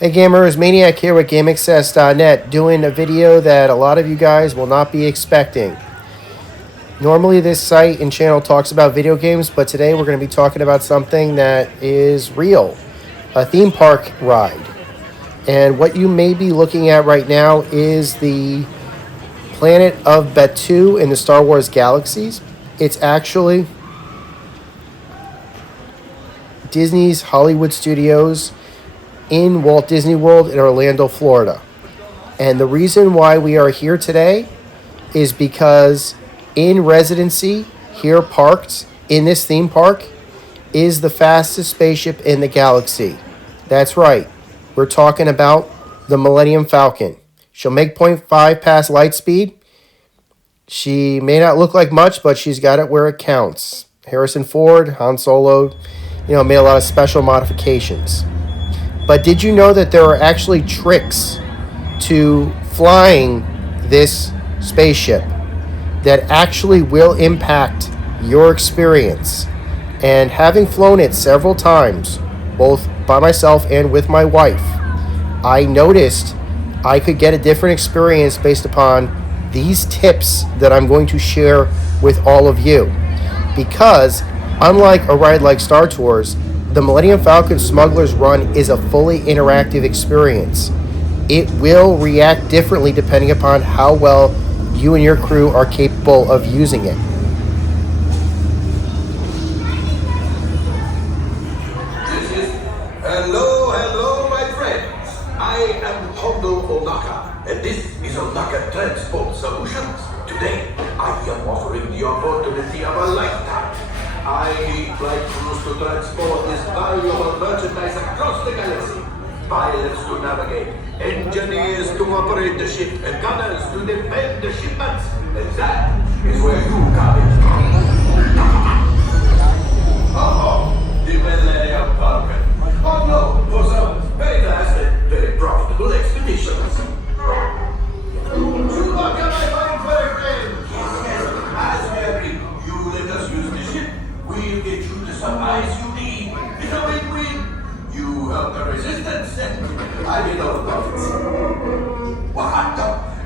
Hey gamers, Maniac here with GameAccess.net doing a video that a lot of you guys will not be expecting. Normally this site and channel talks about video games, but today we're going to be talking about something that is real. A theme park ride. And what you may be looking at right now is the planet of Batuu in the Star Wars galaxies. It's actually Disney's Hollywood Studios in Walt Disney World in Orlando, Florida. And the reason why we are here today is because in residency, here parked in this theme park, is the fastest spaceship in the galaxy. That's right. We're talking about the Millennium Falcon. She'll make 0.5 past light speed. She may not look like much, but she's got it where it counts. Harrison Ford, Han Solo, made a lot of special modifications. But did you know that there are actually tricks to flying this spaceship that actually will impact your experience? And having flown it several times, both by myself and with my wife, I noticed I could get a different experience based upon these tips that I'm going to share with all of you. Because unlike a ride like Star Tours, the Millennium Falcon Smuggler's Run is a fully interactive experience. It will react differently depending upon how well you and your crew are capable of using it. Hello, my friends. I am Hondo Onaka, and this is Onaka Transport Solutions. Today, I am offering the opportunity of a lifetime. I lead flight crews to transport this valuable merchandise across the galaxy. Pilots to navigate, engineers to operate the ship, and gunners to defend the shipments. And that is where you come in. Oh, the Millennium Falcon. Oh no, for some very fast and very profitable expeditions. Chewbacca, my fine fur friend! Yes, as we agreed, you let us use the ship. We'll get you the supplies you need. It's a win-win. You help the resistance, and I get all the profits. What?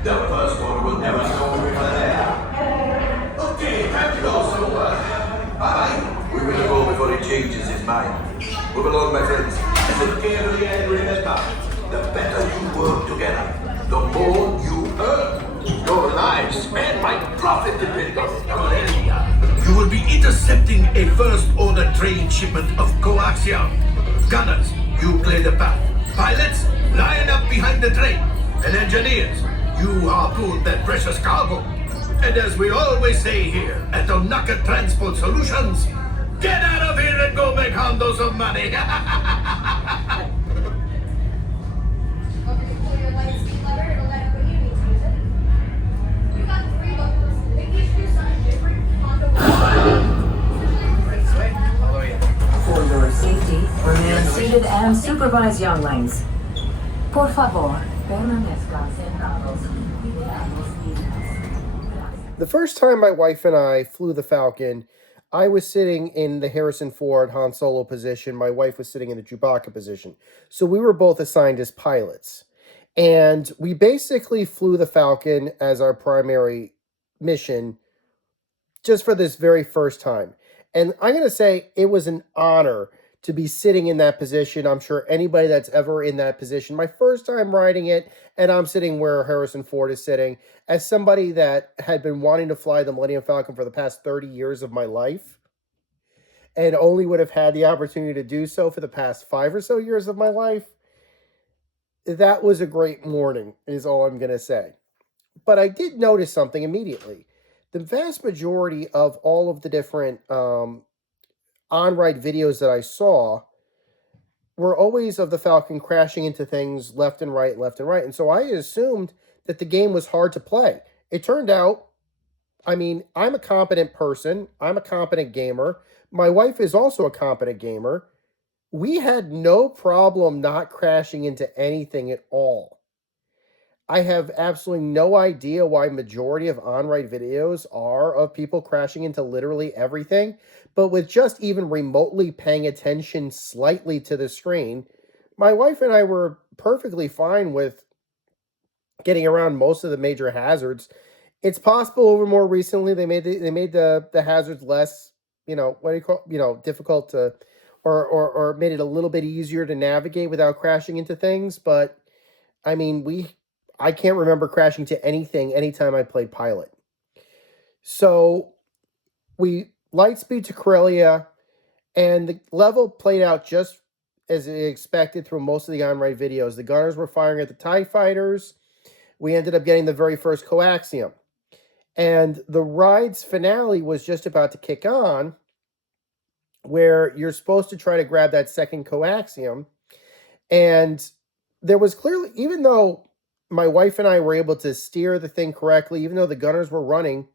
The first one will never know we're there. Okay, thank you all so much. Bye-bye. We will go before he changes his mind. Move along, my friends. Listen carefully and remember, the better you work together, the more you earn. Your lives and my profit depend on it. You will be intercepting a first-order train shipment of coaxium. Gunners, you clear the path. Pilots, line up behind the train. And engineers, you harpoon that precious cargo. And as we always say here at Onaka Transport Solutions, get out of here and go make Hondo some money. For your safety, remain seated and supervise younglings. Por favor, permanezcan sentados. The first time my wife and I flew the Falcon, I was sitting in the Harrison Ford Han Solo position. My wife was sitting in the Chewbacca position. So we were both assigned as pilots. And we basically flew the Falcon as our primary mission just for this very first time. And I'm going to say it was an honor to be sitting in that position. I'm sure anybody that's ever in that position, my first time riding it, and I'm sitting where Harrison Ford is sitting, as somebody that had been wanting to fly the Millennium Falcon for the past 30 years of my life, and only would have had the opportunity to do so for the past 5 or so years of my life, that was a great morning, is all I'm going to say. But I did notice something immediately. The vast majority of all of the different on-ride videos that I saw were always of the Falcon crashing into things left and right, left and right. And so I assumed that the game was hard to play. It turned out, I'm a competent person. I'm a competent gamer. My wife is also a competent gamer. We had no problem not crashing into anything at all. I have absolutely no idea why majority of on-ride videos are of people crashing into literally everything, but with just even remotely paying attention slightly to the screen, My wife and I were perfectly fine with getting around most of the major hazards. It's possible over more recently they made the hazards less, what do you call, difficult to, or made it a little bit easier to navigate without crashing into things. But I mean, I can't remember crashing to anything anytime I played Pilot. So we light speed to Corellia, and the level played out just as expected through most of the on-ride videos. The gunners were firing at the TIE fighters. We ended up getting the very first coaxium. And the ride's finale was just about to kick on, where you're supposed to try to grab that second coaxium. And there was clearly, even though my wife and I were able to steer the thing correctly, even though the gunners were running,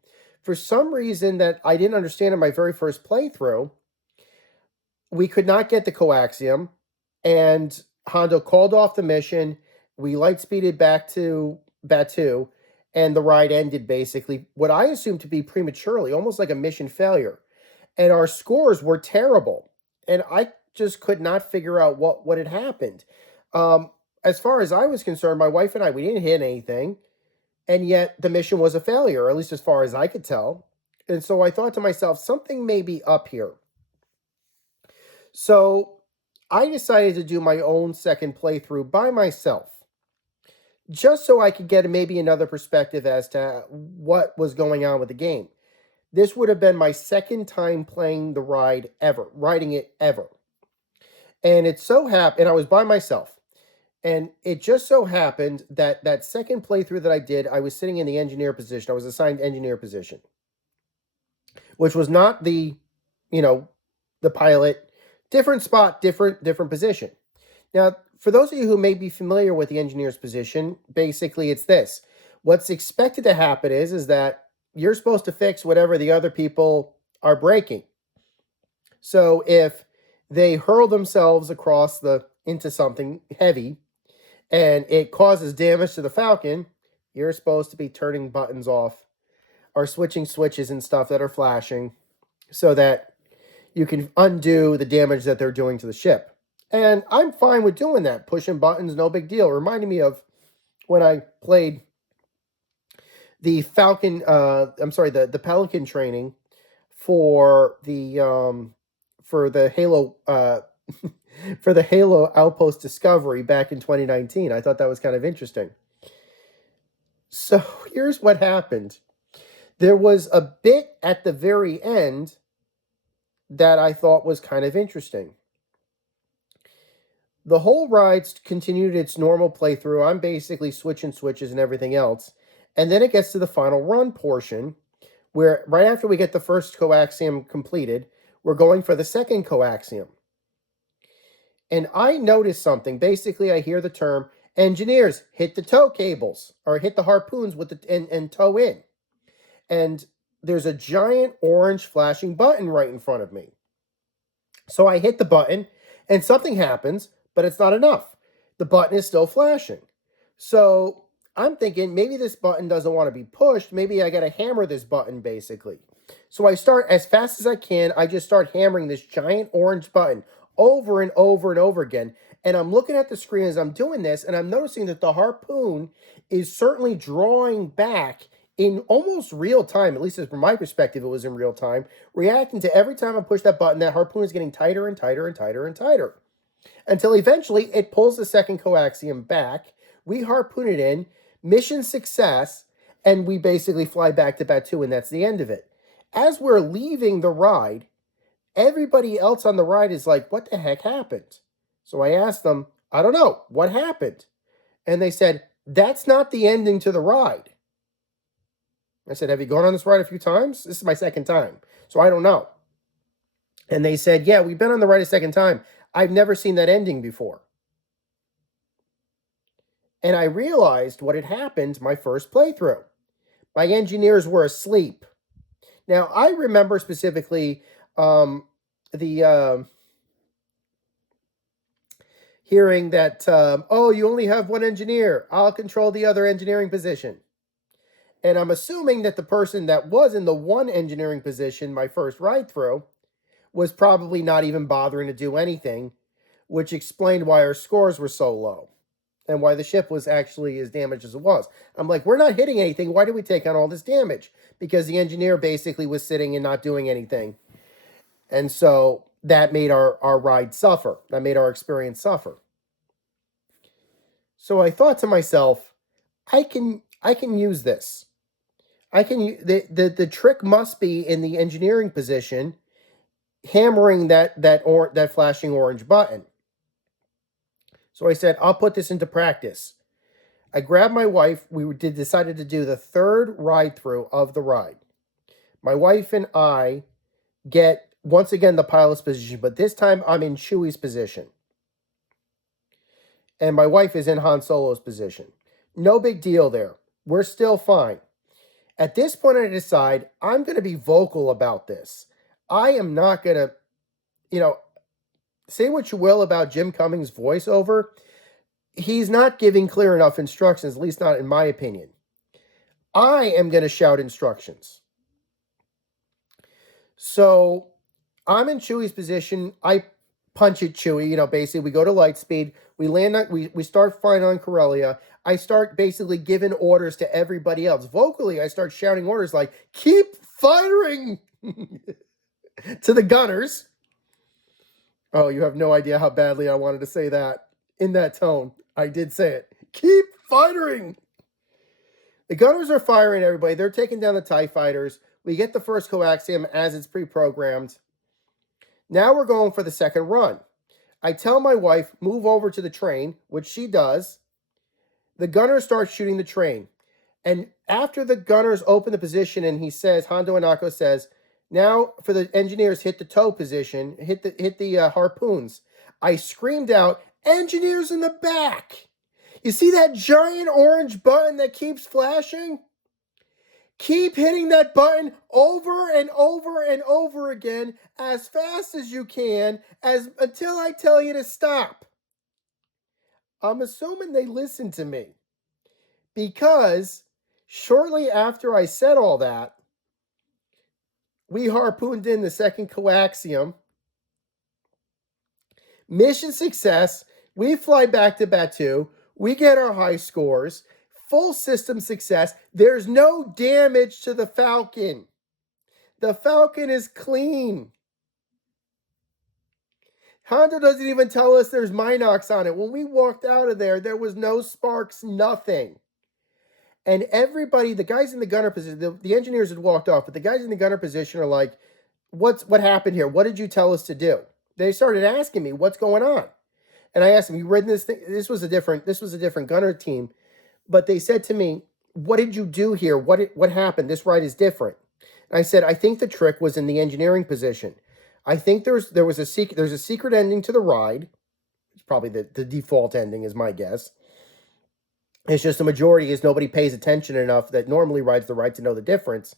for some reason that I didn't understand in my very first playthrough, we could not get the coaxium, and Hondo called off the mission. We light speeded back to Batu, and the ride ended basically what I assumed to be prematurely, almost like a mission failure. And our scores were terrible, and I just could not figure out what had happened. As far as I was concerned, my wife and I, we didn't hit anything, and yet the mission was a failure, or at least as far as I could tell. And so I thought to myself, something may be up here. So I decided to do my own second playthrough by myself, just so I could get maybe another perspective as to what was going on with the game. This would have been my second time playing the ride ever, riding it ever. And it so happened, and I was by myself. And it just so happened that that second playthrough that I did, I was sitting in the engineer position. I was assigned engineer position, which was not the pilot. Different spot, different position. Now, for those of you who may be familiar with the engineer's position, basically it's this. What's expected to happen is that you're supposed to fix whatever the other people are breaking. So if they hurl themselves into something heavy and it causes damage to the Falcon, you're supposed to be turning buttons off or switching switches and stuff that are flashing so that you can undo the damage that they're doing to the ship. And I'm fine with doing that. Pushing buttons, no big deal. Reminded me of when I played the Falcon, the Pelican training for the Halo for the Halo Outpost Discovery back in 2019. I thought that was kind of interesting. So here's what happened. There was a bit at the very end that I thought was kind of interesting. The whole ride continued its normal playthrough. I'm basically switching switches and everything else. And then it gets to the final run portion, where right after we get the first coaxium completed, we're going for the second coaxium. And I noticed something. Basically, I hear the term, engineers, hit the tow cables, or hit the harpoons with and tow in. And there's a giant orange flashing button right in front of me. So I hit the button, and something happens, but it's not enough. The button is still flashing. So I'm thinking maybe this button doesn't want to be pushed. Maybe I got to hammer this button, basically. So I start, as fast as I can, I just start hammering this giant orange button over and over and over again. And I'm looking at the screen as I'm doing this, and I'm noticing that the harpoon is certainly drawing back in almost real time. At least from my perspective, it was in real time, reacting to every time I push that button. That harpoon is getting tighter and tighter and tighter and tighter, until eventually it pulls the second coaxium back. We harpoon it in, mission success, and we basically fly back to Batu, and that's the end of it. As we're leaving the ride, everybody else on the ride is like, what the heck happened? So I asked them, I don't know, what happened? And they said, that's not the ending to the ride. I said, have you gone on this ride a few times? This is my second time, so I don't know. And they said, yeah, we've been on the ride a second time. I've never seen that ending before. And I realized what had happened my first playthrough. My engineers were asleep. Now, I remember specifically hearing that, oh, you only have one engineer. I'll control the other engineering position. And I'm assuming that the person that was in the one engineering position my first ride through was probably not even bothering to do anything which explained why our scores were so low and why the ship was actually as damaged as it was. I'm like, we're not hitting anything. Why did we take on all this damage? Because the engineer basically was sitting and not doing anything. And so that made our ride suffer. That made our experience suffer. So I thought to myself, I can use this. The trick must be in the engineering position, hammering that flashing orange button. So I said, I'll put this into practice. I grabbed my wife. We decided to do the third ride through of the ride. My wife and I get, once again, the pilot's position, but this time I'm in Chewie's position. And my wife is in Han Solo's position. No big deal there. We're still fine. At this point, I decide I'm going to be vocal about this. I am not going to, say what you will about Jim Cummings' voiceover. He's not giving clear enough instructions, at least not in my opinion. I am going to shout instructions. So I'm in Chewie's position. I punch at Chewie. Basically we go to light speed. We land. We start flying on Corellia. I start basically giving orders to everybody else. Vocally, I start shouting orders like, keep firing to the gunners. Oh, you have no idea how badly I wanted to say that in that tone. I did say it. Keep firing. The gunners are firing everybody. They're taking down the TIE fighters. We get the first coaxium as it's pre-programmed. Now we're going for the second run. I tell my wife, move over to the train, which she does. The gunners start shooting the train. And after the gunners open the position and Hondo Anako says, now for the engineers, hit the tow position, hit the harpoons. I screamed out, engineers in the back. You see that giant orange button that keeps flashing? Keep hitting that button over and over and over again as fast as you can until I tell you to stop. I'm assuming they listened to me because shortly after I said all that, we harpooned in the second coaxium. Mission success. We fly back to Batuu. We get our high scores. Full system success. There's no damage to the Falcon. The Falcon is clean. Hondo doesn't even tell us there's Minox on it. When we walked out of there, there was no sparks, nothing. And everybody, the guys in the gunner position, the engineers had walked off, but the guys in the gunner position are like, what happened here? What did you tell us to do? They started asking me, what's going on? And I asked them, you read this thing? This was a different gunner team. But they said to me, what did you do here? What happened? This ride is different. And I said, I think the trick was in the engineering position. I think there's a secret ending to the ride. It's probably the default ending is my guess. It's just the majority is nobody pays attention enough that normally rides the ride to know the difference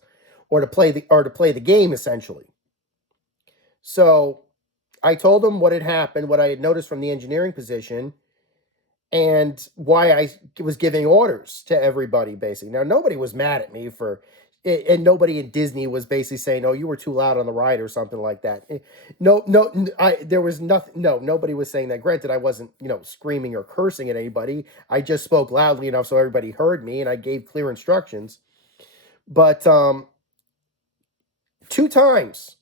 or to play the game essentially. So I told them what had happened, what I had noticed from the engineering position, and why I was giving orders to everybody, basically. Now, nobody was mad at me for it, and nobody in Disney was basically saying, oh, you were too loud on the ride or something like that. There was nothing. No, nobody was saying that. Granted, I wasn't, screaming or cursing at anybody. I just spoke loudly enough so everybody heard me, and I gave clear instructions. But 2 times,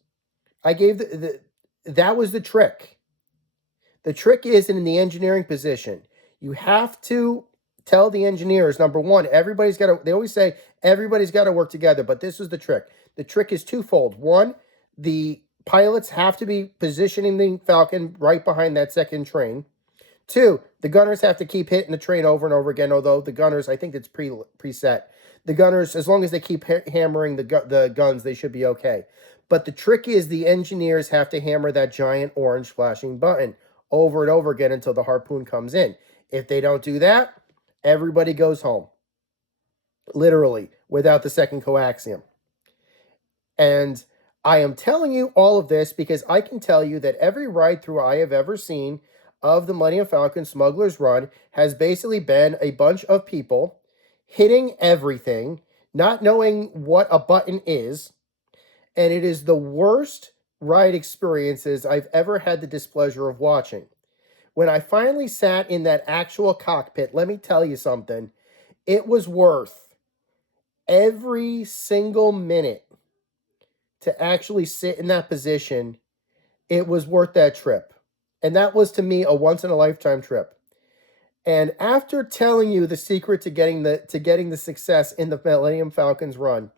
I gave that was the trick. The trick is in the engineering position. You have to tell the engineers, number one, they always say everybody's got to work together, but this is the trick. The trick is twofold. One, the pilots have to be positioning the Falcon right behind that second train. 2, the gunners have to keep hitting the train over and over again, although the gunners, I think it's preset. The gunners, as long as they keep hammering the guns, they should be okay. But the trick is the engineers have to hammer that giant orange flashing button over and over again until the harpoon comes in. If they don't do that, everybody goes home. Literally, without the second coaxium. And I am telling you all of this because I can tell you that every ride through I have ever seen of the Millennium Falcon Smuggler's Run has basically been a bunch of people hitting everything, not knowing what a button is, and it is the worst ride experiences I've ever had the displeasure of watching. When I finally sat in that actual cockpit, let me tell you something, it was worth every single minute to actually sit in that position. It was worth that trip. And that was, to me, a once-in-a-lifetime trip. And after telling you the secret to getting the success in the Millennium Falcon's run,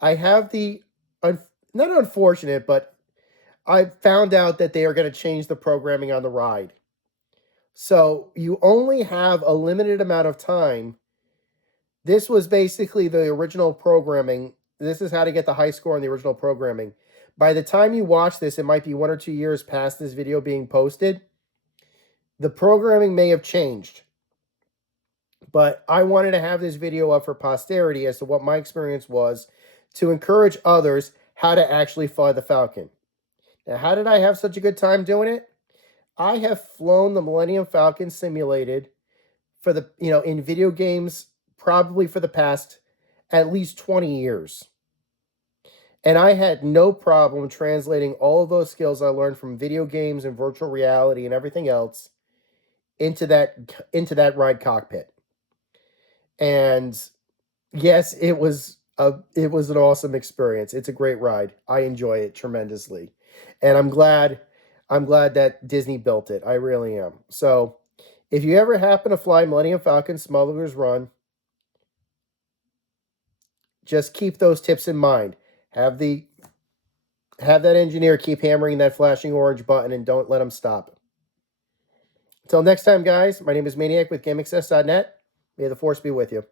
I have the, not unfortunate, but I found out that they are going to change the programming on the ride. So you only have a limited amount of time. This was basically the original programming. This is how to get the high score on the original programming. By the time you watch this, it might be 1 or 2 years past this video being posted. The programming may have changed. But I wanted to have this video up for posterity as to what my experience was to encourage others how to actually fly the Falcon. Now, how did I have such a good time doing it? I have flown the Millennium Falcon simulated for the, in video games probably for the past at least 20 years. And I had no problem translating all of those skills I learned from video games and virtual reality and everything else into that ride cockpit. And yes, it was an awesome experience. It's a great ride. I enjoy it tremendously. And I'm glad that Disney built it. I really am. So if you ever happen to fly Millennium Falcon Smuggler's Run, just keep those tips in mind. Have that engineer keep hammering that flashing orange button and don't let him stop. Until next time, guys, my name is Maniac with GameAccess.net. May the force be with you.